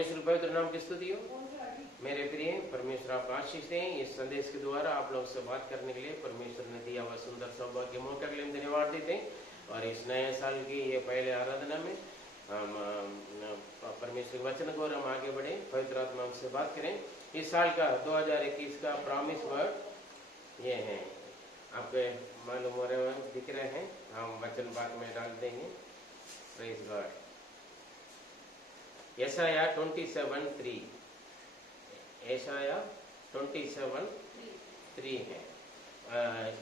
परमेश्वर पवित्र नाम की स्तुति हो। मेरे प्रिय, परमेश्वर आपका आशीष दें। इस संदेश के द्वारा आप लोग से बात करने के लिए परमेश्वर ने दिया हुआ सुंदर सौभाग्य मौका के लिए हम धन्यवाद देते हैं। और इस नए साल की ये पहले आराधना में हम परमेश्वर के वचन को और हम आगे बढ़े, पवित्र आत्मा हमसे बात करें। इस साल का 2021 का प्रॉमिस वर्ड ये है, आपके मालूम हो रहे हैं, दिख रहे हैं, हम वचन बाद में डाल देंगे। Praise God. यशाया 27:3, यशाया 27:3 है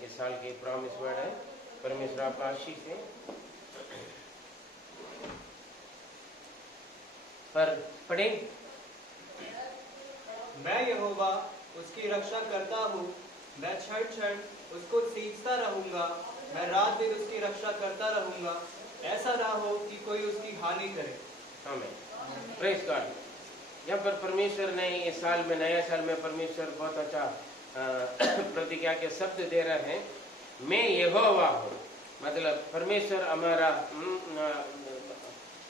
इस साल की प्रॉमिस वर्ड है। परमेश्वर आपका आशीष है। पर पढ़ें। मैं यहोवा उसकी रक्षा करता हूँ, मैं क्षण क्षण उसको सींचता रहूंगा, मैं रात दिन उसकी रक्षा करता रहूंगा, ऐसा ना हो कि कोई उसकी हानि करे। आमीन। Praise God. यहाँ पर परमेश्वर ने इस साल में, नया साल में परमेश्वर बहुत अच्छा प्रतिज्ञा के शब्द दे रहे हैं। मैं यहोवा हूँ, मतलब परमेश्वर हमारा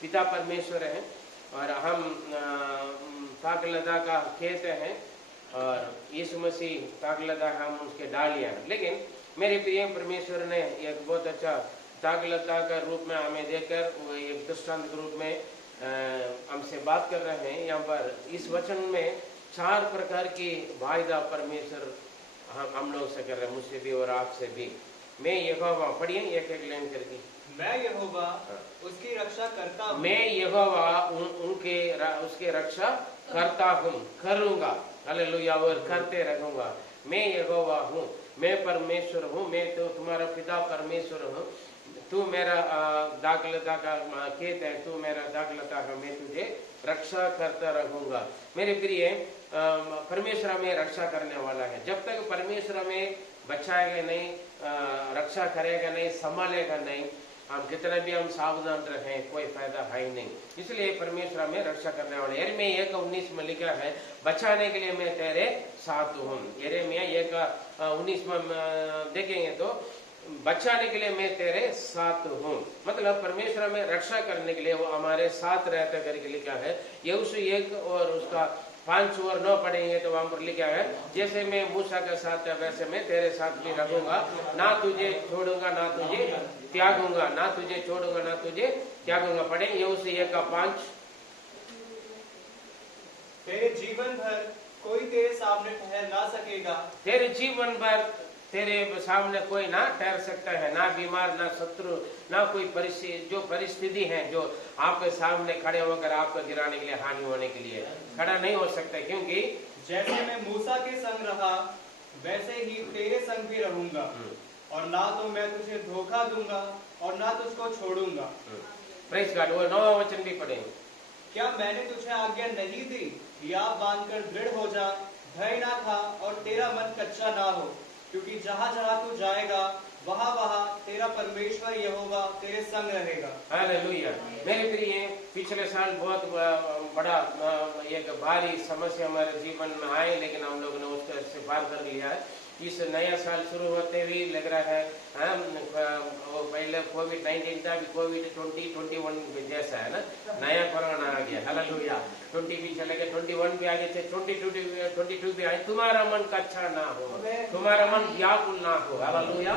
पिता परमेश्वर है और हम ताकलदा का खेत हैं और यीशु मसीह ताकलदा, हम उसके डालियां हैं। लेकिन मेरे प्रिय, परमेश्वर ने एक बहुत अच्छा ताकलदा का रूप में हमें देकर वो एक दृष्टांत के रूप में हमसे बात कर रहे हैं। यहाँ पर इस वचन में 4 प्रकार की वायदा परमेश्वर हम लोग से कर रहे हैं, मुझसे भी और आपसे भी। मैं यहोवा, पढ़िए एक एक लाइन करके। मैं यहोवा उसकी रक्षा करता हूँ, मैं यहोवा उसके रक्षा करता हूँ, करूंगा, हालेलुया, और करते रहूंगा। मैं यहोवा हूँ, मैं परमेश्वर हूँ, मैं तो तुम्हारा पिता परमेश्वर हूँ। तू मेरा दाखलता का खेत है, तू मेरा दाखलता है, मैं तुझे रक्षा करता रहूंगा। मेरे प्रिय, परमेश्वर हमें रक्षा करने वाला है। जब तक परमेश्वर हमें बचाएगा नहीं, रक्षा करेगा नहीं, संभालेगा नहीं, हम कितना भी हम सावधान रहें, कोई फायदा है ही नहीं। इसलिए परमेश्वर हमें रक्षा करने वाला है। यिर्मयाह 1:19 में लिखा है, बचाने के लिए मैं तेरे साथ हूँ। यिर्मयाह 1:19 में देखेंगे तो बचाने के लिए मैं तेरे साथ हूँ, मतलब परमेश्वर हमें रक्षा करने के लिए वो हमारे साथ रहता करके लिखा है। यहोशू 1 और उसका 5 और 9 पढ़ेंगे तो वहां पर लिखा है, जैसे मैं मूसा के साथ है वैसे मैं तेरे साथ भी रहूंगा, ना तुझे छोड़ूंगा ना तुझे त्यागूंगा, ना तुझे छोड़ूंगा ना तुझे त्यागूंगा। पढ़े यहोशू 1:5। तेरे जीवन भर कोई तेरे सामने ठहर ना सकेगा, तेरे जीवन भर तेरे सामने कोई ना ठहर सकता है, ना बीमार, ना शत्रु, ना कोई परिस्थिति है जो आपके सामने खड़े होकर आपको गिराने के लिए, हानि होने के लिए खड़ा नहीं हो सकता। क्योंकि जैसे मैं मूसा के संग रहा वैसे ही तेरे संग भी रहूंगा, और ना तो मैं तुझे धोखा दूंगा और ना तुझको छोड़ूंगा। Praise God. वो 9वां वचन भी पढ़े। क्या मैंने तुझे आज्ञा नहीं दी, या बांधकर दृढ़ हो जा, भय ना खा और तेरा मन कच्चा ना हो, क्योंकि जहाँ जहाँ तू जाएगा वहाँ वहाँ तेरा परमेश्वर यहोवा तेरे संग रहेगा। हालेलुया। मेरे प्रिय, पिछले साल बहुत बड़ा एक भारी समस्या हमारे जीवन में आई, लेकिन हम लोगों ने उसको से पार कर लिया है। इस नया साल शुरू होते हुए लग रहा है वो पहले कोविड-19 था, अभी कोविड-2021 जैसा है ना, नया कोरोना आ गया। हालेलुया। 20 भी चले गए, 21 भी आ गए थे, 22 भी आए। तुम्हारा मन कच्चा ना हो, तुम्हारा मन व्याकुल ना हो। हालेलुया।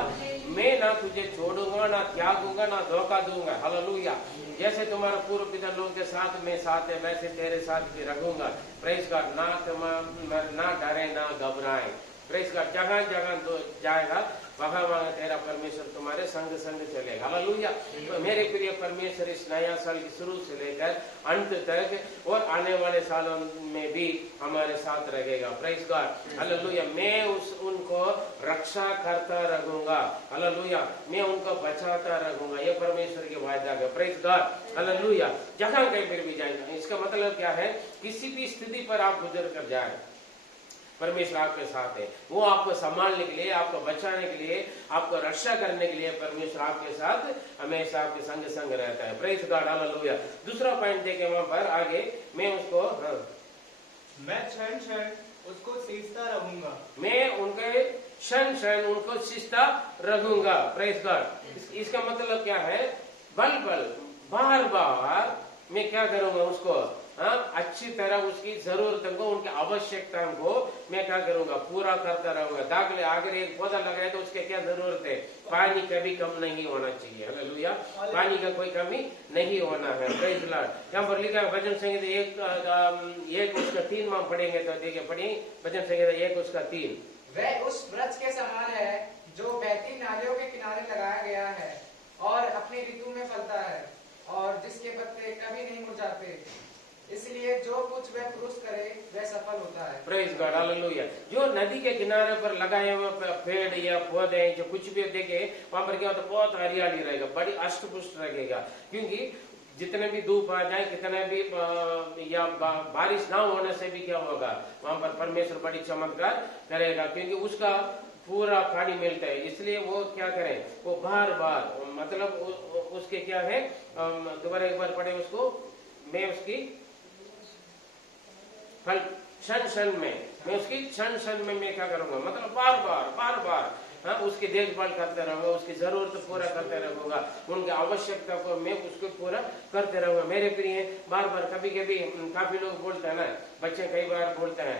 मैं ना तुझे छोड़ूंगा, ना त्यागूंगा, ना धोखा दूंगा। हालेलुया। जैसे तुम्हारा पूर्व पिता लोगों के साथ मैं साथ है, वैसे तेरे साथ भी रहूंगा। Praise God. ना डरे ना घबराए। Praise God. जहाँ जहाँ तो जाएगा वहाँ वहाँ तेरा परमेश्वर तुम्हारे संग संग चलेगा। हालेलुया। तो मेरे प्रिय, परमेश्वर इस नया साल की शुरू से लेकर अंत तक और आने वाले सालों में भी हमारे साथ रहेगा। Praise God. हालेलुया। मैं उनको रक्षा करता रहूंगा। हालेलुया। मैं उनको बचाता रहूंगा। ये परमेश्वर की वायदा है। Praise God. हालेलुया। जहाँ कहीं फिर भी जाएगा, इसका मतलब क्या है, किसी भी स्थिति पर आप गुजर कर जाए, परमेश्वर आपके साथ है। वो आपको संभालने के लिए, आपको बचाने के लिए, आपको रक्षा करने के लिए परमेश्वर आपके साथ हमेशा आपके संग संग रहता है। Praise God. हालेलुया। दूसरा पॉइंट देखे वहां पर आगे, मैं उसको मैं क्षण क्षण उसको सींचता रहूंगा, मैं उनके क्षण क्षण उनको सींचता रहूंगा। Praise God. इसका मतलब क्या है, बार बार मैं क्या करूंगा, उसको अच्छी तरह उसकी जरूरतों को, उनकी आवश्यकताओं को मैं क्या करूंगा, पूरा करता रहूंगा। दाखिल अगर एक पौधा लगाए तो उसके क्या जरूरत है, पानी कभी कम नहीं होना चाहिए। हालेलुया, पानी का कोई कमी नहीं होना है। Praise Lord. यहाँ पर लिखा है भजन संगीत एक उसका 3 में पढ़ेंगे तो देखिए, पढ़िए भजन संगीत 1 उसका 3। वह उस वृक्ष के समान है जो बहती नालियों के किनारे लगाया गया है और अपनी ऋतु में फलता है और जिसके पत्ते कभी नहीं मुरझाते, इसलिए जो कुछ वह पुरुष करे वह सफल होता है। Praise God, hallelujah. जो नदी के किनारे पर लगाए हुए पेड़ या पौधे जो कुछ भी देखे, वहां पर क्या होता है, बहुत हरियाली रहेगा, बड़ी अष्ट पुष्ट रहेगा। क्योंकि जितने भी धूप आ जाए, कितने भी या बारिश ना होने से भी क्या होगा, वहां पर परमेश्वर बड़ी चमत्कार करेगा, क्योंकि उसका पूरा पानी मिलता है। इसलिए वो क्या करें, वो बार बार, मतलब उसके क्या है, दोबारा एक बार पढ़े उसको, मैं उसकी फल क्षण में, मैं उसकी क्षण में मैं क्या करूंगा, मतलब बार बार उसकी देखभाल करते रहूंगा, उसकी जरूरत पूरा करते रहूंगा, उनकी आवश्यकता को मैं उसको पूरा करते रहूंगा। मेरे प्रिय, बार बार कभी कभी काफी लोग बोलते हैं ना, बच्चे कई बार बोलते हैं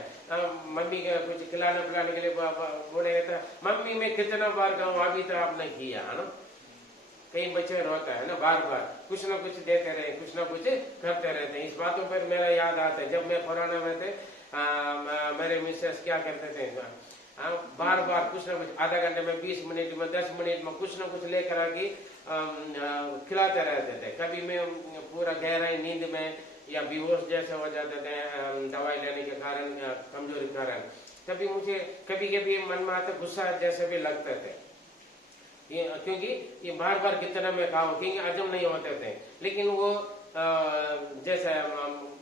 मम्मी का कुछ खिलाने पिलाने के लिए बोले तो मम्मी मैं कितना बार कहूँ, अभी तो आपने किया है ना। कई बच्चे रोता है ना, बार बार कुछ ना कुछ देते रहे, कुछ ना कुछ करते रहते हैं। इस बातों पर मेरा याद आता है, जब मैं पुराना में थे, मेरे मिसेस क्या करते थे, बार बार कुछ ना कुछ, आधा घंटे में, 20 मिनट में, 10 मिनट में कुछ ना कुछ लेकर आके खिलाते रहते थे। कभी मैं पूरा गहराई नींद में या बेहोश जैसे हो जाते थे दवाई लेने के कारण, कमजोरी के कारण। तभी मुझे कभी कभी मन में आता, गुस्सा जैसे भी लगते थे, क्योंकि ये बार बार कितना मैं खाऊं, क्योंकि हजम नहीं होते थे। लेकिन वो जैसे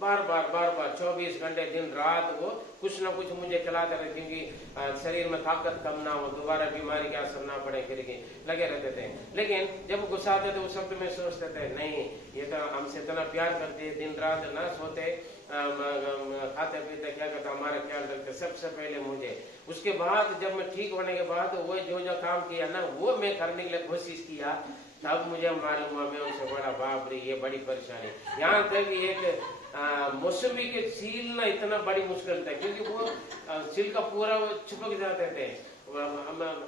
बार बार 24 घंटे दिन रात वो कुछ ना कुछ मुझे खिलाते रहे, क्योंकि शरीर में ताकत कम ना हो, दोबारा बीमारी का असर ना पड़े करके लगे रहते थे। लेकिन जब गुस्सा आते थे उस वक्त में सोचते थे, नहीं ये तो हमसे इतना प्यार करते हैं, दिन रात ना सोते, खाते पीते क्या करते, हमारा ख्याल रखते सबसे पहले मुझे। उसके बाद जब मैं ठीक होने के बाद वो जो काम किया ना, वो मैं करने के लिए कोशिश किया, तब मुझे मालूम हुआ मैं उनसे बड़ा, बाप रे ये बड़ी परेशानी। यहाँ तक एक मौसमी के छील ना इतना बड़ी मुश्किल था, क्योंकि वो छील का पूरा चिपक जाते थे,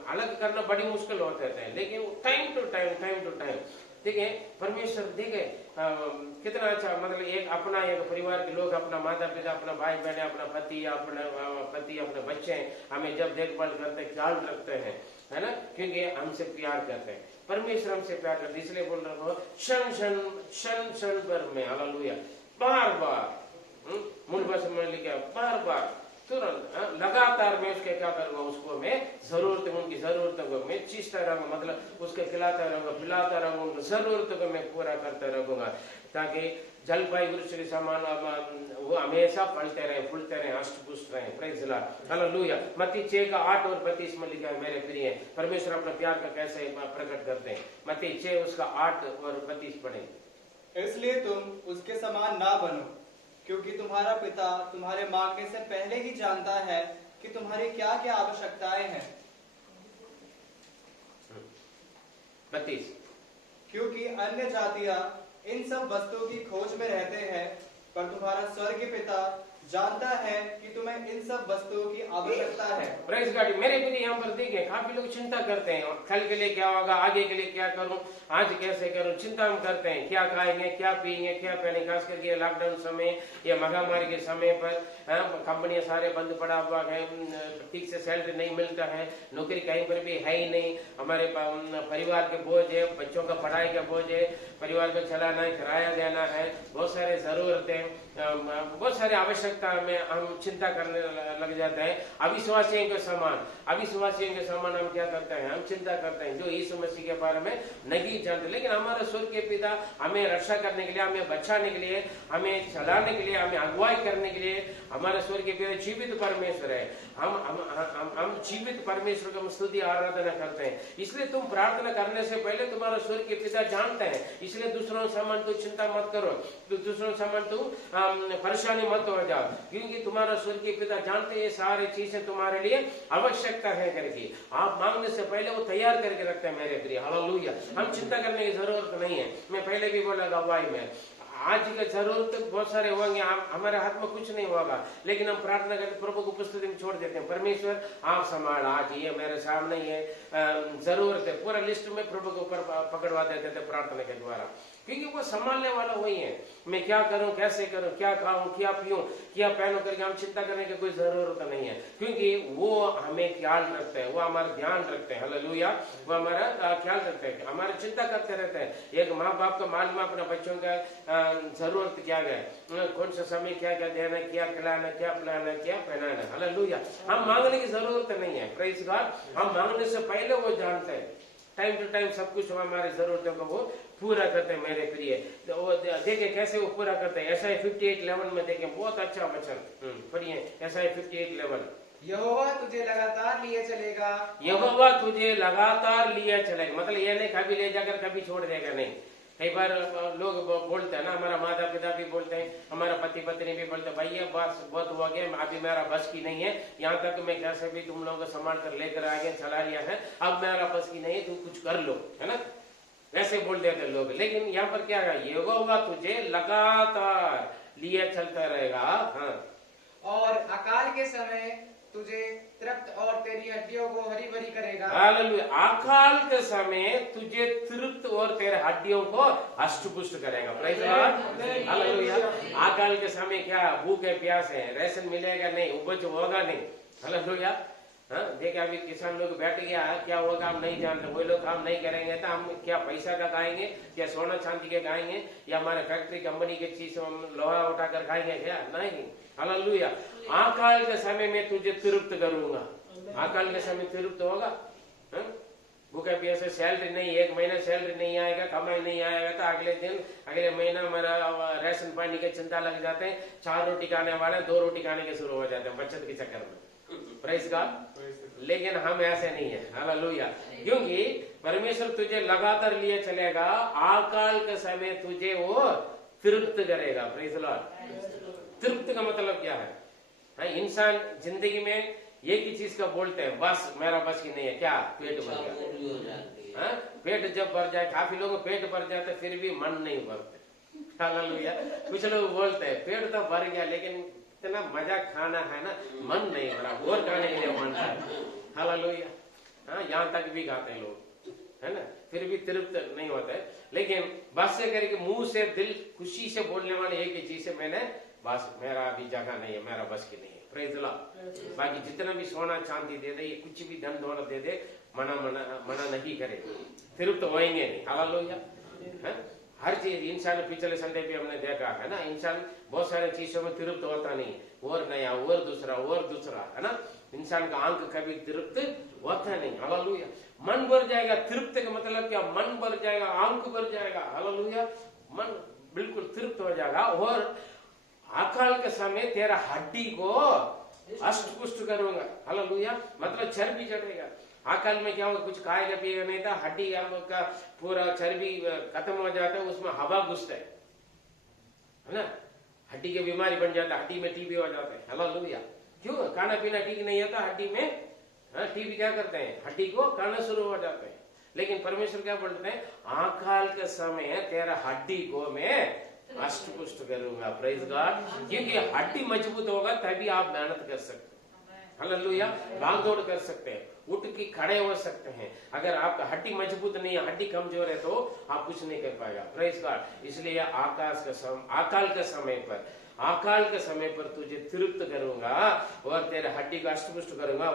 अलग करना बड़ी मुश्किल होते थे। लेकिन टाइम टू टाइम देखिए, परमेश्वर देखे कितना अच्छा, मतलब एक अपना एक परिवार के लोग, अपना माता पिता, अपना भाई बहन, अपना पति, अपने बच्चे हमें जब देखभाल करते, ख्याल रखते हैं, है ना, क्योंकि हमसे प्यार करते हैं, परमेश्वर हमसे प्यार करते, इसलिए बोल रहा हूँ क्षण पर में, हालेलुया, बार मूल भाषा में लिखा, बार तुरंत लगातार मैं उसके क्या करूंगा, उसको मैं उनकी जरूरतों को मैं चीजता रहूंगा, मतलब उसके खिलाता रहूंगा, पिलाता रहूंगा, उनकी जरूरतों को मैं पूरा करता रहूंगा, ताकि जलपाई वृक्ष के समान वो हमेशा फलते रहे, फूलते रहे, अष्ट पुष्ट रहे। Praise Lord, hallelujah. मत्ती 6 का 8 और 32 में लिखा है, मेरे प्रिय, परमेश्वर अपने प्यार का कैसे प्रकट करते हैं। मत्ती 6 उसका 8 और 32 पढ़े। इसलिए तुम उसके समान ना बनो, क्योंकि तुम्हारा पिता तुम्हारे मांगने से पहले ही जानता है कि तुम्हारी क्या क्या आवश्यकताएं हैं। 32। क्योंकि अन्य जातियां इन सब वस्तुओं की खोज में रहते हैं, पर तुम्हारा स्वर्गीय पिता जानता है कि तुम्हें इन सब वस्तुओं की आवश्यकता है। Praise God. मेरे भी यहाँ पर देखें, काफी लोग चिंता करते हैं, कल के लिए क्या होगा, आगे के लिए क्या करूं, आज कैसे करूं, चिंता हम करते हैं, क्या खाएंगे, क्या पिएंगे, क्या पहने। खास करके लॉकडाउन समय या महामारी के समय पर कंपनियां सारे बंद पड़ा हुआ है, ठीक से सैलरी नहीं मिलता है, नौकरी कहीं पर भी है ही नहीं, हमारे परिवार के बोझ है, बच्चों का पढ़ाई का बोझ है, परिवार को चलाना है, किराया देना है, बहुत सारे जरूरतें, बहुत सारे आवश्यकता में हम चिंता करने लग जाते हैं। अविश्वासियों के समान हम क्या करते हैं, हम चिंता करते हैं, जो यीशु मसीह के बारे में नहीं जानते। लेकिन हमारा स्वर्गीय पिता हमें रक्षा करने के लिए, हमें बचाने के लिए, हमें चलाने के लिए, हमें अगुवाई करने के लिए, हमारा स्वर्गीय पिता जीवित परमेश्वर है। हम जीवित परमेश्वर की स्तुति आराधना करते हैं। इसलिए तुम प्रार्थना करने से पहले तुम्हारा स्वर्गीय पिता जानते हैं, इसलिए दूसरों समान तू चिंता मत करो, दूसरों समान तू परेशानी मत हो जाओ, क्योंकि तुम्हारा स्वर्गीय पिता जानते हैं सारी चीजें तुम्हारे लिए आवश्यकता है करके। आप मांगने से पहले वो तैयार करके रखते हैं मेरे प्रिय, हालेलुया। हम चिंता करने की जरूरत नहीं है। मैं पहले भी बोला गवाही में, आज का जरूरत बहुत सारे होंगे, हमारे हाथ में कुछ नहीं होगा, लेकिन हम प्रार्थना करते प्रभु को उपस्थिति में छोड़ देते हैं। परमेश्वर आप संभाल, आज ये मेरे सामने ये जरूरत है, पूरा लिस्ट में प्रभु के ऊपर पकड़वा देते थे प्रार्थना के द्वारा, क्योंकि वो संभालने वाला वही है। मैं क्या करूं, कैसे करूं, क्या खाऊं, क्या पीऊं, क्या पहनूं करके हम चिंता करने की कोई जरूरत नहीं है, क्योंकि वो हमें ख्याल रखते हैं, वो हमारा ध्यान रखते हैं। हालेलुया, वो हमारा ख्याल रखते हैं, हमारी चिंता करते रहते हैं। एक माँ बाप का मालूम है अपने बच्चों का जरूरत क्या है, कौन सा समय क्या क्या देना, क्या खिलाना, क्या पिलाना, क्या पहनाना। हालेलुया, हम मांगने की जरूरत नहीं है। प्रेज गॉड, हम मांगने से पहले वो जानते हैं, टाइम टू टाइम सब कुछ हमारी जरूरतों को वो पूरा करते हैं। मेरे प्रिय, तो वो देखे कैसे वो पूरा करते हैं। एसाई 58:11 में देखें, बहुत अच्छा वचन पढ़िए। एसाई 58:11, यहोवा तुझे लगातार लिए चलेगा, यहोवा तुझे लगातार लिए चलेगा, मतलब ये नहीं कभी ले जाकर कभी छोड़ देगा, नहीं। कई बार लोग बोलते हैं ना, हमारा माता पिता भी बोलते हैं, हमारा पति पत्नी भी बोलते हैं, भैया बस बहुत हो गया, अभी मेरा बस की नहीं है, यहाँ तक मैं कैसे भी तुम लोगों को संभाल कर लेकर आगे चला लिया है, अब मेरा बस की नहीं है, तुम कुछ कर लो, है ना, वैसे बोल देते लोग। लेकिन यहाँ पर क्या है, यहोवा तुझे लगातार लिए चलता रहेगा। हाँ, और अकाल के समय तुझे तृप्त और तेरी हड्डियों को हरी भरी करेगा। हालेलुया, अकाल के समय तुझे तृप्त और तेरे हड्डियों को हष्ट-पुष्ट करेगा। Praise God, hallelujah. अकाल के समय क्या भूखे प्यासे हैं, राशन मिलेगा नहीं, उपज होगा नहीं। हालेलुया, हाँ, देखिए अभी किसान लोग बैठ गया, क्या होगा हम नहीं जानते, वही लोग काम नहीं करेंगे तो हम क्या पैसा का खाएंगे, क्या सोना चांदी के खाएंगे, या हमारे फैक्ट्री कंपनी के चीज हम लोहा उठाकर खाएंगे, क्या नहीं। हालेलुया, अकाल के समय में तुझे तृप्त करूंगा। अकाल के समय तृप्त होगा, भूखे प्यासे, सैलरी नहीं, एक महीना सैलरी नहीं आएगा, कमाई नहीं आएगा तो अगले दिन अगले महीना मेरा राशन पानी के चिंता लग जाते हैं, 4 रोटी खाने वाले 2 रोटी खाने के शुरू हो जाते हैं बचत के चक्कर में। प्रेज़ गॉड, लेकिन हम ऐसे नहीं है। हालेलुया, क्योंकि परमेश्वर तुझे लगातार लिए चलेगा, अकाल के समय तुझे वो तृप्त करेगा। प्रेज़ लॉर्ड, तृप्त का मतलब क्या है? हाँ, इंसान जिंदगी में एक ही चीज का बोलते हैं, बस मेरा बस की नहीं है, क्या पेट भर गया। हाँ, पेट जब भर जाए, काफी लोगों को पेट भर जाते फिर भी मन नहीं भरते। हालेलुया, कुछ लोग बोलते हैं पेट तो भर गया लेकिन इतना मजा खाना है ना, मन नहीं भरा, और खाने के लिए मन है। हालेलुया, हाँ, यहाँ तक भी खाते हैं लोग, है ना, फिर भी तृप्त नहीं होते। लेकिन बस से करके मुंह से दिल खुशी से बोलने वाले एक ही चीज है, मैंने बस मेरा अभी जगह नहीं है, मेरा बस की नहीं है। प्रेज़ लॉर्ड, बाकी जितना भी सोना चांदी दे दे, ये कुछ भी धन दौलत दे दे, मना नहीं करे, तृप्त होएंगे नहीं। हालेलुया, हर चीज इंसान, पिछले संडे भी हमने देखा है ना, इंसान बहुत सारे चीजों में तृप्त होता नहीं, और नया और दूसरा, है ना, इंसान का आंख कभी तृप्त होता नहीं। हालेलुया, मन भर जाएगा, तृप्त का मतलब क्या, मन भर जाएगा, आंख भर जाएगा। हालेलुया, मन बिल्कुल तृप्त हो जाएगा। और अकाल के समय तेरा हड्डी को अष्ट पुष्ट करूंगा। हालेलुया, मतलब चर्बी चढ़ेगा। अकाल में क्या होगा, कुछ खाएगा पिएगा नहीं था, हड्डी का पूरा चर्बी खत्म हो जाता है, उसमें हवा घुसता है ना, हड्डी की बीमारी बन जाता है, हड्डी में टीबी हो जाता है। हालेलुया, क्यों, खाना पीना ठीक नहीं होता, हड्डी में टीबी क्या करते हैं, हड्डी को खाना शुरू हो जाते हैं। लेकिन परमेश्वर क्या बोलते हैं, अकाल के समय तेरा हड्डी को मैं अष्ट पुष्ट करूंगा। प्रेज़ गॉड, क्योंकि हड्डी मजबूत होगा तभी आप मेहनत कर सकते हैं। हालेलुया, भाग दौड़ कर सकते हैं, उठ के खड़े हो सकते हैं। अगर आपका हड्डी मजबूत नहीं है, हड्डी कमजोर है, तो आप कुछ नहीं कर पाएगा। प्रेज़ गॉड, इसलिए अकाल के समय पर तुझे तृप्त करूंगा और तेरे हड्डी को अष्ट पुष्ट करूंगा,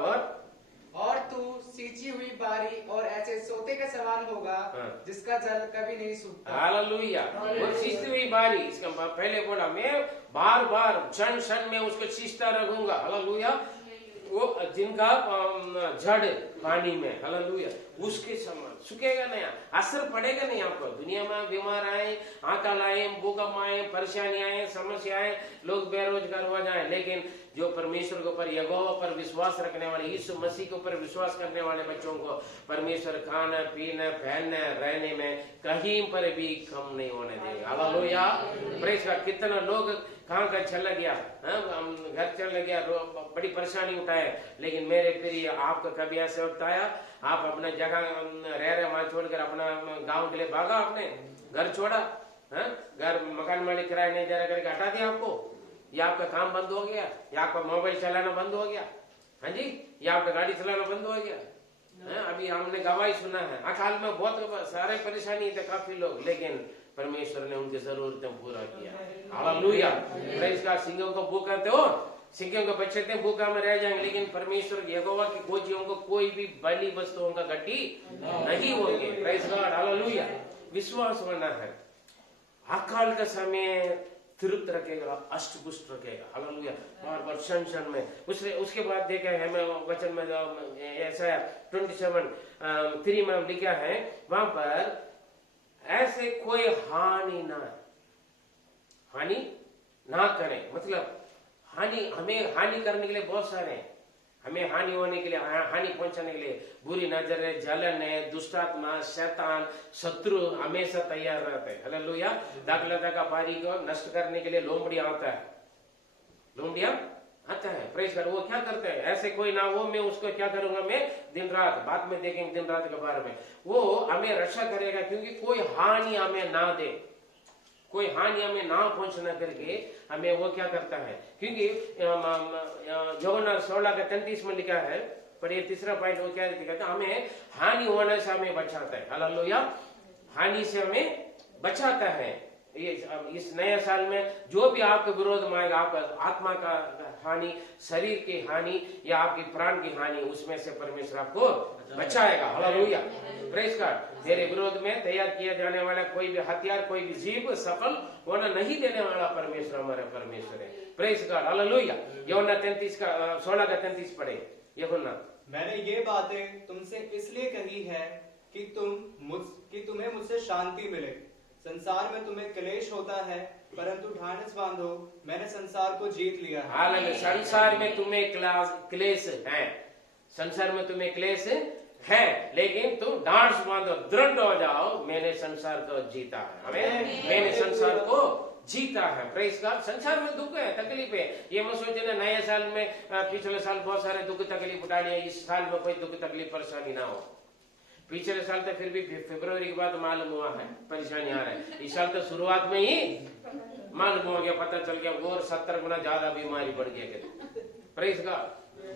और तू सींची हुई बारी और ऐसे सोते के समान होगा, हाँ, जिसका जल कभी नहीं सूखता। हालेलुया, और सींचती हुई बारी, इसका पहले बोला मैं बार बार क्षण में उसको सींचता रहूंगा। हालेलुया, वो जिनका जड़ पानी में, हालेलुया, उसके समान सूखेगा नहीं, असर पड़ेगा नहीं आपको। दुनिया में बीमार आए, अकाल आए, भूकंप आए, परेशानी आए, समस्या आए, लोग बेरोजगार हो जाए, लेकिन जो परमेश्वर के ऊपर, यहोवा पर विश्वास रखने वाले, यीशु मसीह के ऊपर विश्वास करने वाले बच्चों को परमेश्वर खाना पीना पहनने रहने में कहीं पर भी कम नहीं होने देगा। हालेलुया, प्रेज़ गॉड, कितना लोग कहाँ का चला गया, घर चला गया, बड़ी परेशानी उठाए, लेकिन मेरे प्रिय, आपका कभी ऐसे वक्त आया आप अपना जगह रह रहे वहां छोड़कर अपना गांव के लिए भागा, आपने घर छोड़ा, हाँ? घर मकान मालिक किराया नहीं दे रहा करके हटा दिया आपको, या आपका काम बंद हो गया, या आपका मोबाइल चलाना बंद हो गया, हाँ जी, या आपका गाड़ी चलाना बंद हो गया। हाँ? अभी हमने गवाही सुना है, अकाल में बहुत सारे परेशानी थे काफी लोग, लेकिन परमेश्वर ने उनकी जरूरतें पूरा किया। Hallelujah, praise God. सिंहों को भूखते हो, सिंहों के बच्चे थे भूखा में रह जाएंगे, लेकिन परमेश्वर यहोवा की खोजियों को कोई भी बलि वस्तुओं का गड्डी नहीं होगी। Praise God, hallelujah. विश्वास होना है, अकाल का समय तृप्त रखेगा, अष्टपुष्ट रखेगा। हालेलुया, बार बार क्षण में। उसके बाद देखा है मैं वचन में ऐसा 27:3 में लिखा है, वहां पर ऐसे कोई हानि ना करें। मतलब हमें हानि करने के लिए बहुत सारे हैं, हमें हानि होने के लिए, हानि पहुंचाने के लिए बुरी नजर है, जलन है, दुष्टात्मा, शैतान, शत्रु हमेशा तैयार रहते हैं। हालेलुया। दाखलता का पारी को नष्ट करने के लिए लोमड़िया आता है, लोमड़िया आता है। Praise God. वो क्या करते हैं, ऐसे कोई ना हो, मैं उसको क्या करूंगा, मैं दिन रात, बाद में देखेंगे दिन रात के बारे में, वो हमें रक्षा करेगा, क्योंकि कोई हानि हमें ना दे, कोई हानि हमें ना पहुंचना करके हमें वो क्या करता है। क्योंकि यूहन्ना 16:33 में लिखा है, पर ये तीसरा पॉइंट वो क्या कहता है, हमें हानि होने से हमें बचाता है। हालेलुया, हानि से हमें बचाता है। ये इस नए साल में जो भी आपके विरोध में आएगा, आपका आत्मा का हानि, शरीर की हानि या आपकी प्राण की हानि, उसमें से परमेश्वर आपको बचाएगा। Hallelujah, praise God. तेरे विरोध में तैयार किया जाने वाला कोई भी हथियार, कोई भी जीव सफल होना नहीं देने वाला परमेश्वर हमारा परमेश्वर है। Praise God, hallelujah. यूहन्ना 16:33 पढ़े। यूहन्ना, मैंने ये बातें तुमसे इसलिए कही है कि तुम्हें मुझसे शांति मिले। संसार में तुम्हें क्लेश होता है, परंतु ढाढ़स बांधो, मैंने संसार को जीत लिया है। हालेलुया। संसार में तुम्हें क्लेश है, संसार में तुम्हें क्लेश है, लेकिन तुम ढाढ़स बांधो, दृढ़ हो जाओ, मैंने संसार को जीता है। हमें, मैंने संसार को जीता है। Praise God. संसार में दुख है, तकलीफ है। ये मत सोचना नए साल में, पिछले साल बहुत सारे दुख तकलीफ उठा लिया, इस साल में कोई दुख तकलीफ परेशानी ना हो। पिछले साल तो फिर भी फरवरी के बाद मालूम हुआ है परेशानी आ रहा है, इस साल तो शुरुआत में ही मालूम हो गया, पता चल गया, और 70 गुना ज्यादा बीमारी बढ़ गया। Praise God,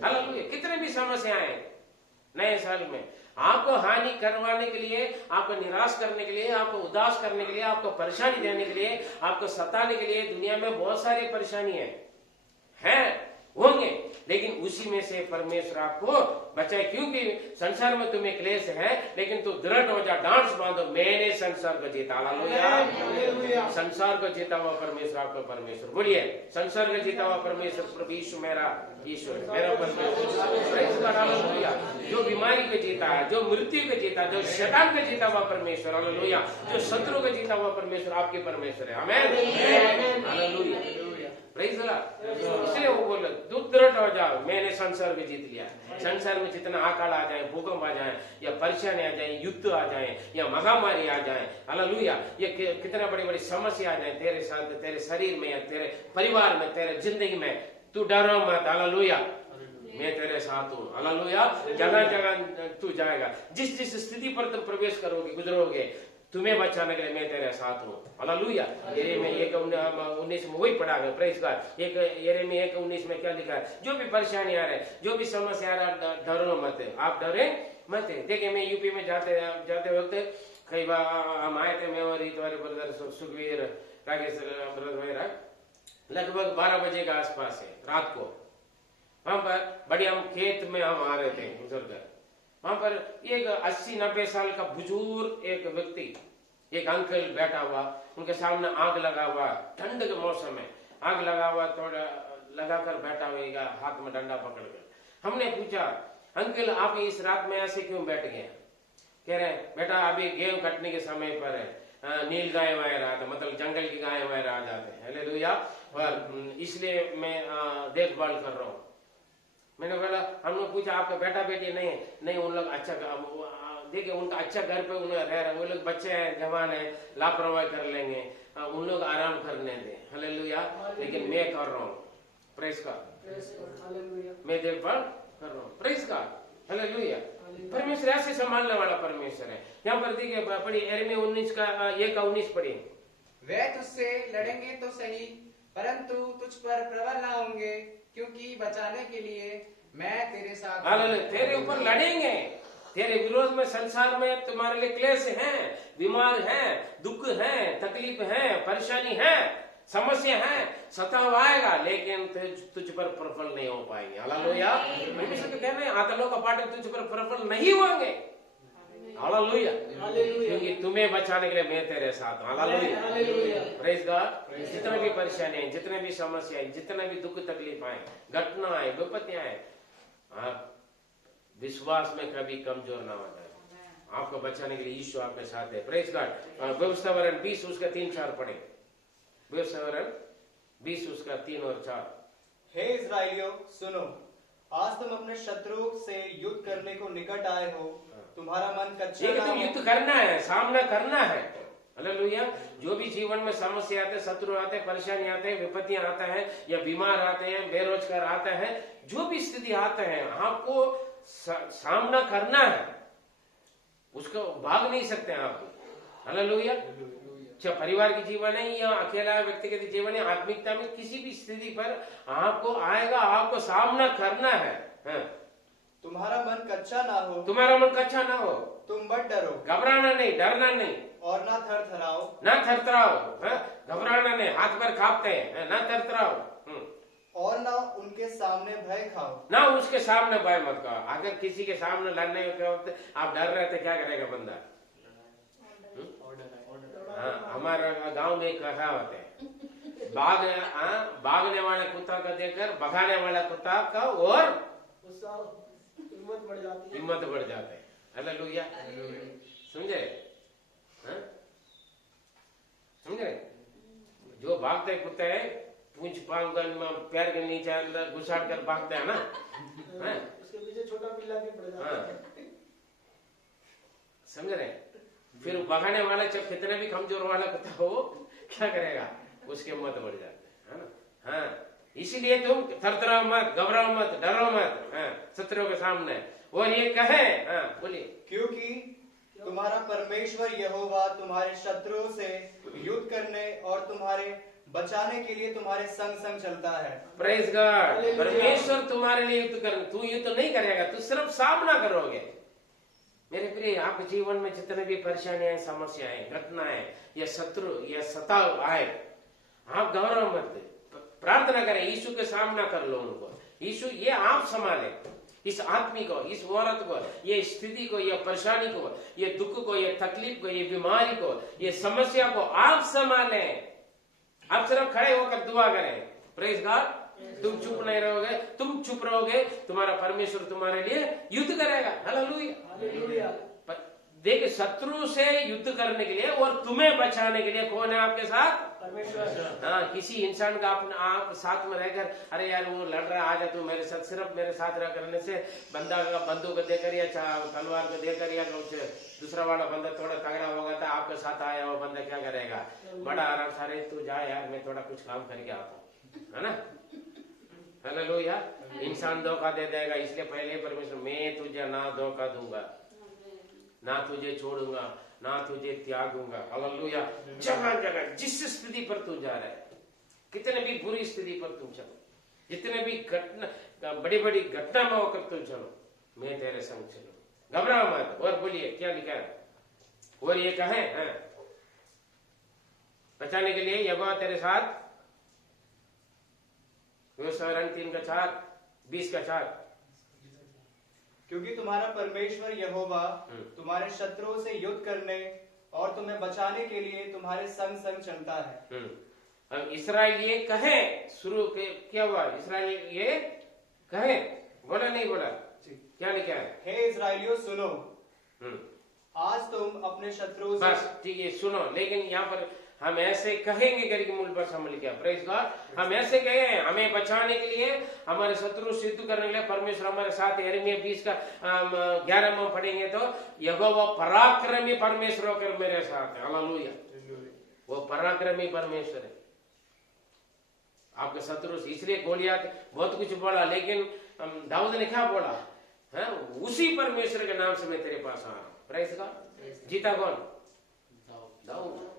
hallelujah. कितने भी समस्याएं नए साल में आपको हानि करवाने के लिए, आपको निराश करने के लिए, आपको उदास करने के लिए, आपको परेशानी देने के लिए, आपको सताने के लिए दुनिया में बहुत सारी परेशानियां हैं, होंगे, लेकिन उसी में से परमेश्वर आपको बचाए। क्योंकि संसार में तुम्हें क्लेश है, लेकिन तू दृढ़ हो जा, डांस बांधो, मैंने संसार को जीता। हालेलुया। संसार को जीता हुआ परमेश्वर आपका परमेश्वर। बोलिए, संसार को जीता हुआ परमेश्वर प्रभु यीशु मेरा ईश्वर, मेरा परमेश्वर। हालेलुया। जो बीमारी को जीता है, जो मृत्यु को जीता, जो शैतान को जीता हुआ परमेश्वर, हालेलुया, जो शत्रु को जीता हुआ परमेश्वर आपके परमेश्वर है। आमीन, हालेलुया, प्रेज़ द लॉर्ड। इसलिए वो बोले, तू दृढ़ हो जाओ, मैंने संसार को जीत लिया। संसार में जितना अकाल आ जाए, भूकंप आ जाए, या परेशानी आ जाए, युद्ध आ जाए, या महामारी आ जाए, हालेलुया, ये कितना बड़ी बड़ी समस्या आ जाए तेरे साथ, तेरे शरीर में, या तेरे परिवार में, तेरे जिंदगी में, तू डरो मत। हालेलुया, मैं तेरे साथ हूँ। हालेलुया। जगह जगह तू जाएगा, जिस जिस स्थिति पर तुम प्रवेश करोगे, गुजरोगे, तुम्हें बचाने के लिए मैं तेरे साथ हूँ। हालेलुया। यिर्मयाह 1:19 में वही पढ़ा गया। Praise God. यिर्मयाह 1:19 में क्या लिखा है, जो भी परेशानी आ रहा है, जो भी समस्या आ रहा है, डरो मत, आप डरे मत। देखिए, मैं यूपी में जाते वक्त कई बार हम आए थे, मैं और रितवारी ब्रदर, सुखवीर, राकेश ब्रदर, लगभग 12 बजे के आसपास है रात को। वहां पर बड़ी हम खेत में हम आ रहे थे गुजर, वहां पर एक 80-90 साल का बुजुर्ग एक व्यक्ति, एक अंकल बैठा हुआ, उनके सामने आग लगा हुआ, ठंड के मौसम में आग लगा हुआ, थोड़ा लगाकर बैठा हुआ, हाथ में डंडा पकड़कर। हमने पूछा, अंकल आप इस रात में ऐसे क्यों बैठ गए? कह रहे हैं, बेटा अभी गेहूं कटने के समय पर है, नील गाय वगैरह आते, मतलब जंगल की गाय वगैरह आ जाते हैं, हालेलुया, और इसलिए मैं देखभाल कर रहा हूँ। मैंने बोला, हमने पूछा आपका बेटा बेटी नहीं, उन लोग अच्छा, देखिए उनका अच्छा घर पे उन्हें रह रहे, वो लोग बच्चे हैं, जवान है, लापरवाही कर लेंगे, उन लोग आराम करने दें, हालेलुया, लेकिन मैं कर रहा हूँ। प्रेज़ गॉड, मैं देखभाल कर रहा हूँ। Praise God, hallelujah. परमेश्वर ऐसे संभालने वाला परमेश्वर है। यहाँ पर देखिए, पढ़िए यिर्मयाह 1:19 पढ़िए। वे तुझसे लड़ेंगे तो सही, परंतु तुझ पर प्रबल ना होंगे, क्योंकि बचाने के लिए मैं तेरे साथ हूँ। हालेलुया। तेरे ऊपर लड़ेंगे, तेरे विरोध में संसार में तुम्हारे लिए क्लेश है, बीमार है, दुख है, तकलीफ है, परेशानी है, समस्या है, सताव आएगा, लेकिन तुझ पर प्रफल नहीं हो पाएंगे। हालेलुया। परमेश्वर के कहने आत्मा का पाठ तुझ पर प्रफल नहीं होंगे। हालेलुया। क्योंकि तुम्हें बचाने के लिए मैं तेरे साथ हूं। हालेलुया। Praise God. जितने भी परेशानियां, जितने भी समस्याएं, जितने भी दुख तकलीफ आए, घटनाएं, विपत्तियां आए, आप विश्वास में कभी कमजोर ना हो जाए। आपको बचाने के लिए यीशु आपके साथ है। Praise God. व्यवस्था वरण 20 उसका 3-4 पढ़े। व्यवस्था वरण 20 उसका 3 और 4। हे इस्राएलियों सुनो, आज तुम अपने शत्रु से युद्ध करने को निकट आए हो। तुम्हारा मन कच्चा ये ना तुम हो। युद्ध करना है, सामना करना है। हालेलुया। जो भी जीवन में समस्या आते, शत्रु आते, परेशानी आते हैं, विपत्तियां आता है, या बीमार आते हैं, बेरोजगार आता है, जो भी स्थिति आता है, आपको सामना करना है, उसको भाग नहीं सकते आपको। हालेलुया। चाहे परिवार की जीवन है या अकेला व्यक्तिगत जीवन है, आत्मिकता में किसी भी स्थिति पर आपको आएगा, आपको सामना करना है। तुम्हारा मन कच्चा ना हो। तुम्हारा मन कच्चा ना हो। तुम मत डरो। घबराना नहीं, डरना नहीं, और ना थरथराओ। ना थरथराओ। घबराना नहीं, हाथ पर कांपते हैं, ना थरथराओ। और ना उनके सामने भय खाओ। ना उसके सामने भय मत खाओ। अगर किसी के सामने लड़ने के वक्त आप डर रहे थे, क्या करेगा बंदा? हाँ, हमारे गांव में एक कहावत है, भागने वाले कुत्ता का देखकर भगाने वाला कुत्ता का और हिम्मत बढ़ जाते हैं। हालेलुया। समझे? समझे? जो भागते कुत्ते हैं, पूंछ पांगन में पैर के नीचे अंदर घुसाड़ कर भागते हैं ना, उसके पीछे छोटा पिल्ला भी पड़ जाता है। समझ रहे? फिर भगाने वाला जब कितने भी कमजोर वाला कुत्ता हो, क्या करेगा? उसके मत बढ़ जाते हैं ना। हाँ, इसीलिए तुम थरथराओ मत, घबराओ मत, डरो मत शत्रुओं के सामने। और ये कहे, बोलिए, क्योंकि तुम्हारा परमेश्वर यहोवा तुम्हारे शत्रुओं से युद्ध करने और तुम्हारे बचाने के लिए तुम्हारे संग संग चलता है। Praise God. परमेश्वर तुम्हारे लिए युद्ध कर, तू युद्ध नहीं करेगा, तू सिर्फ सामना करोगे। मेरे प्रिय, आपके जीवन में जितने भी परेशानियां, समस्याएं, घटनाएं या शत्रु या सताव आए, आप घबराओ मत, प्रार्थना करें, यीशु के सामना कर लो उनको। यीशु ये आप संभाले इस आदमी को, इस औरत को, ये स्थिति को, ये परेशानी को, ये दुख को, ये तकलीफ को, ये बीमारी को, ये समस्या को आप संभाले। आप सिर्फ खड़े होकर दुआ करें। Praise God. तुम चुप नहीं रहोगे, तुम चुप रहोगे, तुम्हारा परमेश्वर तुम्हारे लिए युद्ध करेगा। हालेलुया। देखिए, शत्रु से युद्ध करने के लिए और तुम्हें बचाने के लिए कौन है आपके साथ? परमेश्वर। हाँ, किसी इंसान का आप साथ में रहकर, अरे यार वो लड़ रहा है, आजा तू मेरे साथ, सिर्फ मेरे साथ रह करने से बंदा का बंदूक देकर या तलवार को देकर या दूसरा वाला बंदा थोड़ा तगड़ा होगा था, आपके साथ आया वो बंदा क्या करेगा? बड़ा आराम से, अरे तू जा यार, मैं थोड़ा कुछ काम करके आता हूँ, है ना। हालेलुया। इंसान धोखा दे देगा, इसलिए पहले परमेश्वर, मैं तुझे ना धोखा दूंगा, ना तुझे छोड़ूंगा, ना तुझे त्यागूंगा। हालेलुया। जगह जगह जिस स्थिति पर तू जा रहा है, कितने भी बुरी स्थिति पर तुम चलो, जितने भी घटना, बड़ी बड़ी घटना में होकर तुम चलो, मैं तेरे संग चलूं, घबराओ मत। और बोलिए क्या लिखा है? और ये कहे, बचाने के लिए यहोवा तेरे साथ। व्यवस्था 3:4, 20:4। क्योंकि तुम्हारा परमेश्वर यहोवा तुम्हारे शत्रुओं से युद्ध करने और तुम्हें बचाने के लिए तुम्हारे संग संग चलता है। अब इस्राएल ये कहे, शुरू क्या हुआ? इस्राएल ये कहे, बोला नहीं बोला? क्या लिखा है? हे इस्राएलियों सुनो, आज तुम अपने शत्रुओं से। बस ठीक है, सुनो। लेकिन यहाँ पर हम ऐसे कहेंगे करके मूल भाषा में लिखा। Praise God. हम ऐसे कहे, हमें बचाने के लिए, हमारे शत्रु से युद्ध करने के लिए परमेश्वर हमारे साथ। यिर्मयाह 20:11 में पढ़ेंगे तो, यहोवा पराक्रमी परमेश्वर होकर मेरे साथ है। हालेलुया। वो पराक्रमी परमेश्वर है आपके शत्रु से। इसलिए गोलियत बहुत कुछ बोला, लेकिन दाऊद ने क्या बोला? उसी परमेश्वर के नाम से मैं तेरे पास आ रहा हूँ। Praise God. जीता कौन? दाऊद।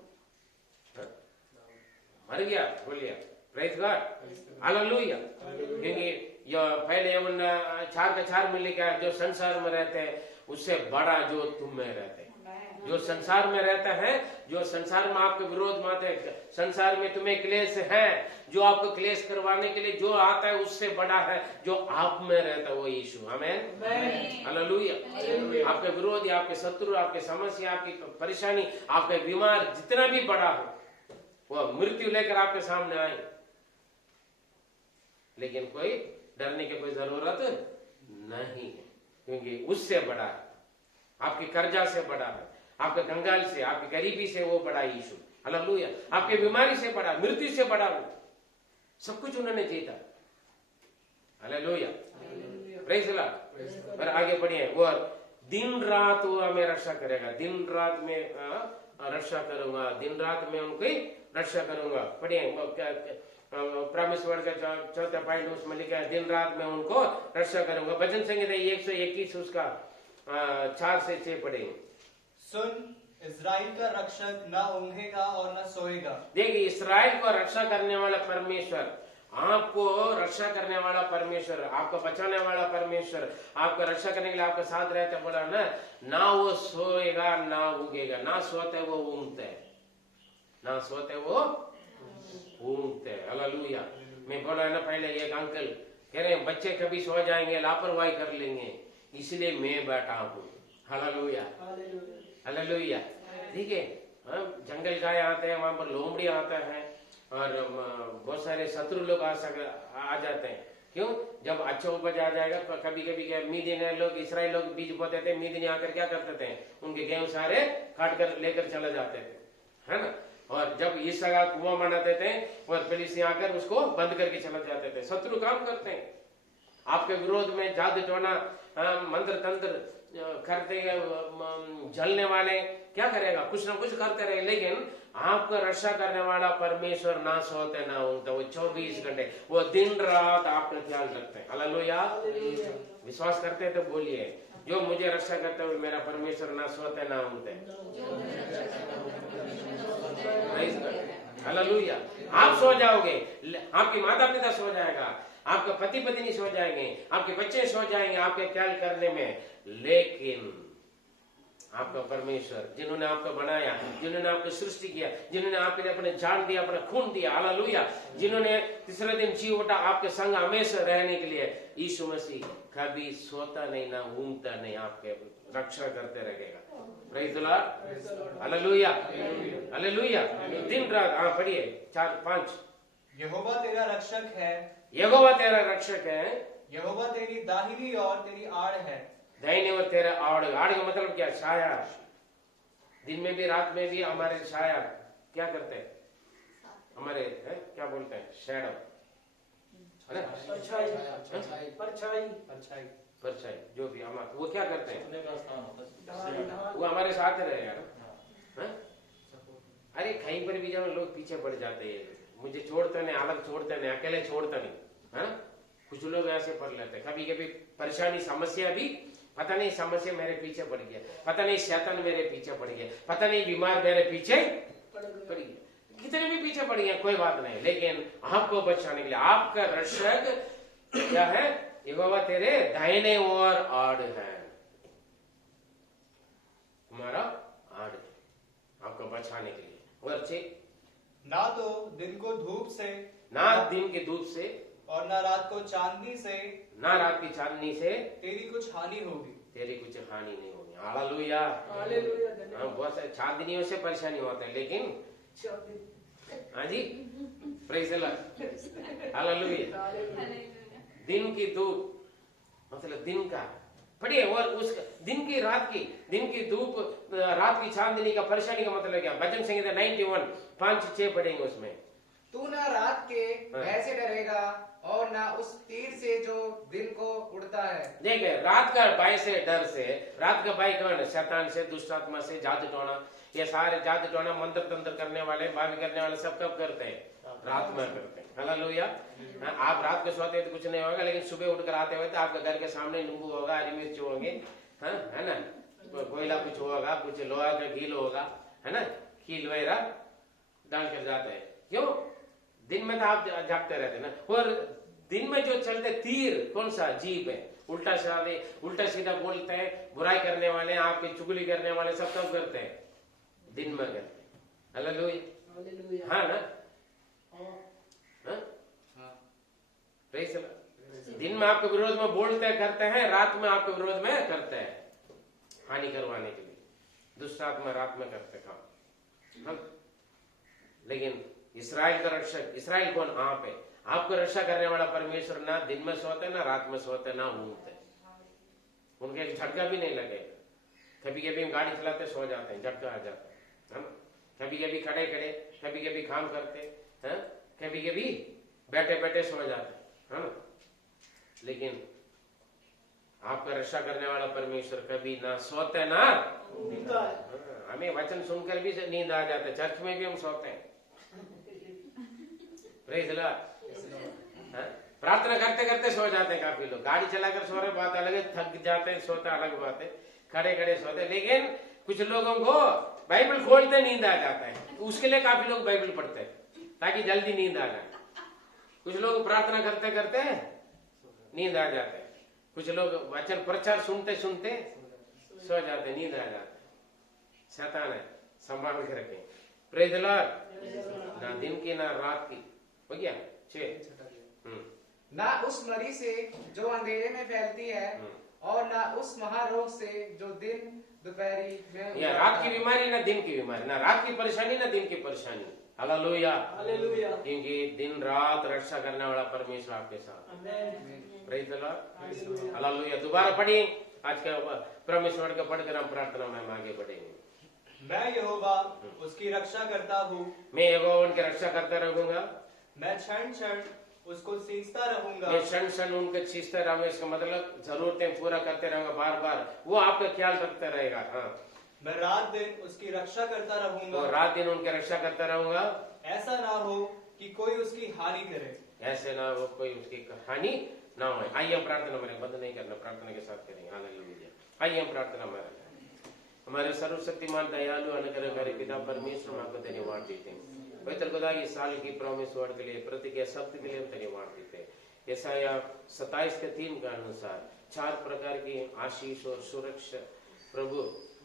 मर गया, बोलिए प्रेज गॉड, हालेलुया। क्योंकि पहले यौवन 4 के 4 में लिखा है, जो संसार में रहते हैं उससे बड़ा जो तुम में रहते हैं। जो संसार में रहता है, जो संसार में आपके विरोध में आते हैं, संसार में तुम्हें क्लेश है, जो आपको क्लेश करवाने के लिए जो आता है उससे बड़ा है जो आप में रहता है, वो यीशु। आमेन, हालेलुया। आपके विरोधी, आपके शत्रु, आपके समस्या, आपकी परेशानी, आपके बीमार जितना भी बड़ा हो, वो मृत्यु लेकर आपके सामने आए, लेकिन कोई डरने की कोई जरूरत नहीं है, क्योंकि उससे बड़ा है, आपकी कर्जा से बड़ा है, आपके कंगाल से, आपकी गरीबी से वो बड़ा यीशु। हालेलुया। आपके बीमारी से बड़ा, मृत्यु से बड़ा, वो सब कुछ उन्होंने जीता। Hallelujah, praise the Lord. और आगे बढ़िए, वो दिन रात वो हमें रक्षा करेगा, दिन रात में रक्षा करूंगा, दिन रात में उनकी रक्षा करूंगा। पढ़िए प्रॉमिस वर्ड का 4था पॉइंट उसमें लिखा है, दिन रात में उनको रक्षा करूंगा। भजन संहिता 121 उसका 4 से 6 पढ़ेंगे। सुन, इज़राइल का रक्षक न ऊँघेगा और न सोएगा। देखिए, इस्राएल को रक्षा करने वाला परमेश्वर, आपको रक्षा करने वाला परमेश्वर, आपको बचाने वाला परमेश्वर, आपका रक्षा करने के लिए आपके साथ रहते, बोला ना वो सोएगा ना उगेगा, ना सोते वो ऊँघते, ना सोते वो ऊँघते। हालेलुया। मैं बोला ना पहले, एक अंकल कह रहे हैं बच्चे कभी सो जाएंगे, लापरवाही कर लेंगे, इसलिए मैं बैठा हूँ। Hallelujah, hallelujah. ठीक है, जंगल गाय आते हैं, वहां पर लोमड़ी आता है, और बहुत सारे शत्रु लोग आ जाते हैं। क्यों? जब अच्छा उपज आ जाएगा, कभी कभी मीदिनी लोग, इसराइल लोग बीज बोते थे, मीदिनी आकर क्या करते थे, उनके गेहूं सारे काट कर लेकर चले जाते थे, है ना। और जब इस जगह कुआं बनाते थे और फिलिस्ती आकर उसको बंद करके चले जाते थे। शत्रु काम करते हैं आपके विरोध में, जादू टोना, मंत्र तंत्र करते, जलने वाले क्या करेगा, कुछ ना कुछ करते रहे, लेकिन आपका रक्षा करने वाला परमेश्वर ना सोते ना ऊँघते, वो 24 घंटे, वो दिन रात आपका ख्याल रखते हैं। हालेलुया। विश्वास करते हैं तो बोलिए, जो मुझे रक्षा करते हुए मेरा परमेश्वर ना सोते ना ऊँघते। हालेलुया। आप सो जाओगे, आपके माता पिता सो जाएगा, आपका पति पत्नी सो जाएंगे, आपके बच्चे सो जाएंगे आपके ख्याल करने में, लेकिन आपका परमेश्वर, जिन्होंने आपको बनाया, जिन्होंने आपको सृष्टि किया, जिन्होंने आपके लिए अपने जान दिया, अपना खून दिया, हालेलुया, जिन्होंने तीसरे दिन जी उठा आपके संग हमेशा रहने के लिए, यीशु मसीह कभी सोता नहीं ना ऊँघता नहीं, आपके रक्षा करते रहेगा। Praise the Lord, hallelujah, hallelujah. दिन रात, हाँ पढ़िए 4-5। यहोवा तेरा रक्षक है, यहोवा तेरा रक्षक है, यहोवा तेरी दाहिनी और तेरी आड़ है। दाहिनी और तेरा आड़, आड़ का मतलब क्या, छाया। दिन में भी रात में भी हमारे छाया क्या करते हैं, हमारे क्या बोलते हैं, शैडो, परछाई, जो भी हमारे, वो क्या करते हैं, वो हमारे साथ रहेगा ना। अरे कहीं पर भी जाओ लोग पीछे पड़ जाते हैं, मुझे छोड़ते नहीं, अलग छोड़ते नहीं, अकेले छोड़ते नहीं, है ना। कुछ लोग ऐसे पढ़ लेते हैं, कभी कभी परेशानी समस्या भी, पता नहीं समस्या मेरे पीछे पड़ गया, पता नहीं शैतान मेरे पीछे पड़ गया, पता नहीं बीमार मेरे पीछे पड़ गया, कितने भी पीछे पड़ गया, कोई बात नहीं, लेकिन आपको बचाने के लिए आपका रक्षक क्या है, यहोवा तेरे दाहिने ओर आड़ है, तुम्हारा आड़ है आपको बचाने के लिए। और अच्छे, ना तो दिन को धूप से, ना दिन की धूप से, और ना रात को चांदनी से, ना रात की चांदनी से तेरी कुछ हानि होगी, तेरी कुछ हानि नहीं होगी। हालेलुया। बहुत सारे चांदनियों से परेशानी होता है, लेकिन हाँ जी, प्रेज द लॉर्ड, हालेलुया। दिन की धूप मतलब दिन का, पढ़िए, और उस दिन की रात की, दिन की धूप, रात की चांदनी का परेशानी का मतलब क्या, भजन संहिता 91 5-6 पढ़ेंगे उसमें। तू ना रात के भय से डरेगा और ना उस तीर से जो दिन को उड़ता है। देखिए, रात का भय से, डर से, रात का भय कौन है, शैतान से, दुष्ट आत्मा से, जादू टोना, ये सारे जादू टोना, मंत्र तंत्र करने वाले, भाभी करने वाले सब कब करते हैं, रात में करते हैं। हालेलुया। आप रात को सोते तो कुछ नहीं होगा, लेकिन सुबह उठकर आते हुए तो आपके घर के सामने नींबू होगा, हरी मिर्च होंगे, है ना, कोयला कुछ होगा, कुछ लोहा का कील होगा, है ना, कील वगैरह डाल कर जाते हैं। क्यों? दिन में तो आप जागते रहते ना। और दिन में जो चलते तीर कौन सा जीप है, उल्टा सीधा बोलते हैं, बुराई करने वाले, आपकी चुगली करने वाले सब करते हैं, दिन में करते हैं। हालेलुया, हाँ ना, प्रेज़ द लॉर्ड। दिन में आपके विरोध में बोलते करते हैं, रात में आपके विरोध में करते हैं, हानि करवाने के लिए दुष्ट आत्मा रात में करते काम। हाँ? लेकिन इस्राएल का रक्षक, इस्राएल कौन? आप है। आपको रक्षा करने वाला परमेश्वर ना दिन में सोते ना रात में सोते ना ऊँगते, उनके एक झटका भी नहीं लगेगा। कभी कभी हम गाड़ी चलाते सो जाते हैं, झटका आ जाता है ना। कभी कभी खड़े खड़े, कभी कभी काम करते हैं, कभी कभी बैठे बैठे सो जाते हैं, लेकिन आपका रक्षा करने वाला परमेश्वर कभी ना सोते ना नींद। हमें वचन सुनकर भी नींद आ जाता है, चर्च में भी हम सोते हैं। Praise the Lord. प्रार्थना करते करते सो जाते हैं काफी लोग, गाड़ी चलाकर सो रहे बात अलग है, थक जाते हैं सोते अलग बात है, खड़े खड़े सोते। लेकिन कुछ लोगों को बाइबल खोलते नींद आ जाता है, उसके लिए काफी लोग बाइबल पढ़ते हैं ताकि जल्दी नींद आ जाए। कुछ लोग प्रार्थना करते करते नींद आ जाते हैं, कुछ लोग वचन प्रचार सुनते सुनते सो जाते, नींद आ जाते। शैतान है, संभाल के रखें। Praise the Lord. ना दिन की ना रात की, हो गया 6। ना उस मरी से जो अंधेरे में फैलती है, और ना उस महारोग से जो दिन दोपहरी में। या रात की बीमारी ना दिन की बीमारी, ना रात की परेशानी ना दिन की परेशानी। Hallelujah, hallelujah. क्योंकि दिन रात रक्षा करने वाला परमेश्वर आपके साथ। Praise the Lord, hallelujah. दोबारा पढ़िए आज का परमेश्वर का पढ़कर हम प्रार्थना में आगे बढ़ेंगे। मैं यहोवा उसकी रक्षा करता हूँ, मैं यहोवा उनकी रक्षा करता रहूंगा। मैं क्षण क्षण उसको सींचता रहूंगा। मैं क्षण क्षण उनके सींचता रहूंगा, इसका मतलब जरूरतें पूरा करते रहूंगा, बार बार वो आपका ख्याल रखता रहेगा। हाँ, मैं रात दिन उसकी रक्षा करता रहूंगा, और रात दिन उनकी रक्षा करता रहूंगा। ऐसा ना हो कि कोई उसकी हानि करे, ऐसे ना हो कोई उसकी हानि ना हो। आइए हम प्रार्थना में, बंद नहीं करना, प्रार्थना के साथ करेंगे। हालेलुया। आइए हम प्रार्थना में। हमारे सर्वशक्तिमान दयालु अनुग्रहकारी पिता परमेश्वर, आपको धन्यवाद देते हैं पवित्र खुदा इस साल की प्रॉमिस वर्ड के लिए, प्रतिज्ञा शब्द के लिए हम धन्यवाद देते हैं। यशाया 27 के 3 के अनुसार 4 प्रकार की आशीष और सुरक्षा प्रभु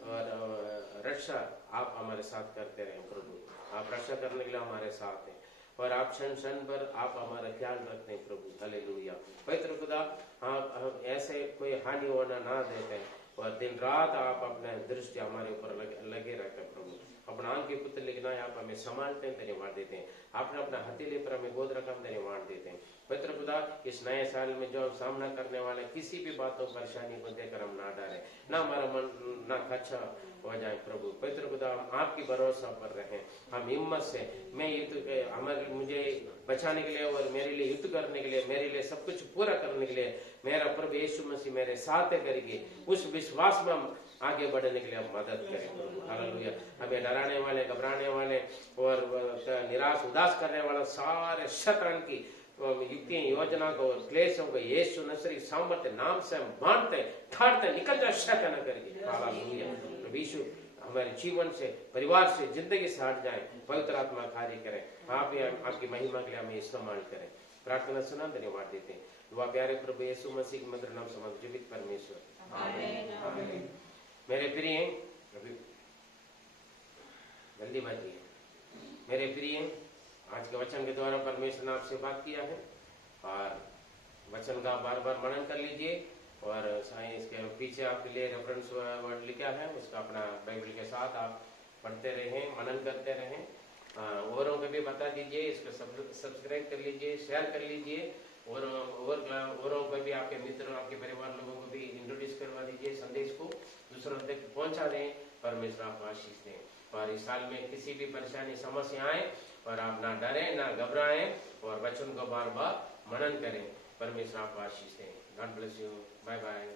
और रक्षा आप हमारे साथ करते रहे प्रभु। आप रक्षा करने के लिए हमारे साथ हैं, और आप क्षण क्षण पर आप हमारा ख्याल रखते हैं प्रभु। हालेलुया। पवित्र खुदा, आप ऐसे कोई हानि होना ना देते हैं, और दिन रात आप अपने दृष्टि हमारे ऊपर लगे रहते हैं प्रभु। अपना आंख के पुत्र लिखना है, आप हमें संभालते हैं, धन्यवाद देते हैं। आपने अपना हथेली पर हमें गोद रखा, हम धन्यवाद देते हैं। पवित्र खुदा, इस नए साल में जो हम सामना करने वाले किसी भी बातों परेशानी को देखकर हम ना डरे, ना हमारा मन ना कच्चा हो जाए प्रभु। पवित्र खुदा, हम आपकी भरोसा पर रहें, हम हिम्मत से मैं युद्ध हमारे मुझे बचाने के लिए और मेरे लिए युद्ध करने के लिए, मेरे लिए सब कुछ पूरा करने के लिए मेरा प्रभु यीशु मसीह मेरे साथ करेंगे, उस विश्वास में हम आगे बढ़ने के लिए हम मदद करें प्रभु। हालेलुया। हमें डराने वाले, घबराने वाले और निराश उदास करने वाला सारे शैतान की युक्तियां, योजना को और क्लेशों को यीशु नसरी सामर्थ्य नाम से हम बांधते ठाड़ते, निकल जा शैतान करके। हालेलुया। प्रभु यीशु हमारे जीवन से, परिवार से, जिंदगी से हट जाए, पवित्र आत्मा कार्य करें, आप आपकी महिमा के लिए हमें इस्तेमाल करें। प्रार्थना सुना, धन्यवाद देते हैं। दुआ प्यारे प्रभु यीशु मसीह के मधुर नाम से जीवित परमेश्वर, आमीन। मेरे प्रिय, अभी जल्दी बाजी, मेरे प्रिय, आज के वचन के द्वारा परमेश्वर ने आपसे बात किया है, और वचन का बार बार मनन कर लीजिए, और इसके पीछे आपके लिए रेफरेंस वर्ड लिखा है, उसका अपना बाइबल के साथ आप पढ़ते रहें, मनन करते रहें। औरों को भी बता दीजिए, इसको सब्सक्राइब कर लीजिए, शेयर कर लीजिए, और औरों को भी, आपके मित्र, आपके परिवार लोगों को भी इंट्रोड्यूस करवा दीजिए, संदेश को दूसरों तक पहुंचा दें। परमेश्वर आपको आशीष दें, और इस साल में किसी भी परेशानी समस्या आए और आप ना डरें ना घबराएं, और वचन को बार बार मनन करें। परमेश्वर आपको आशीष दें। God bless you. Bye bye.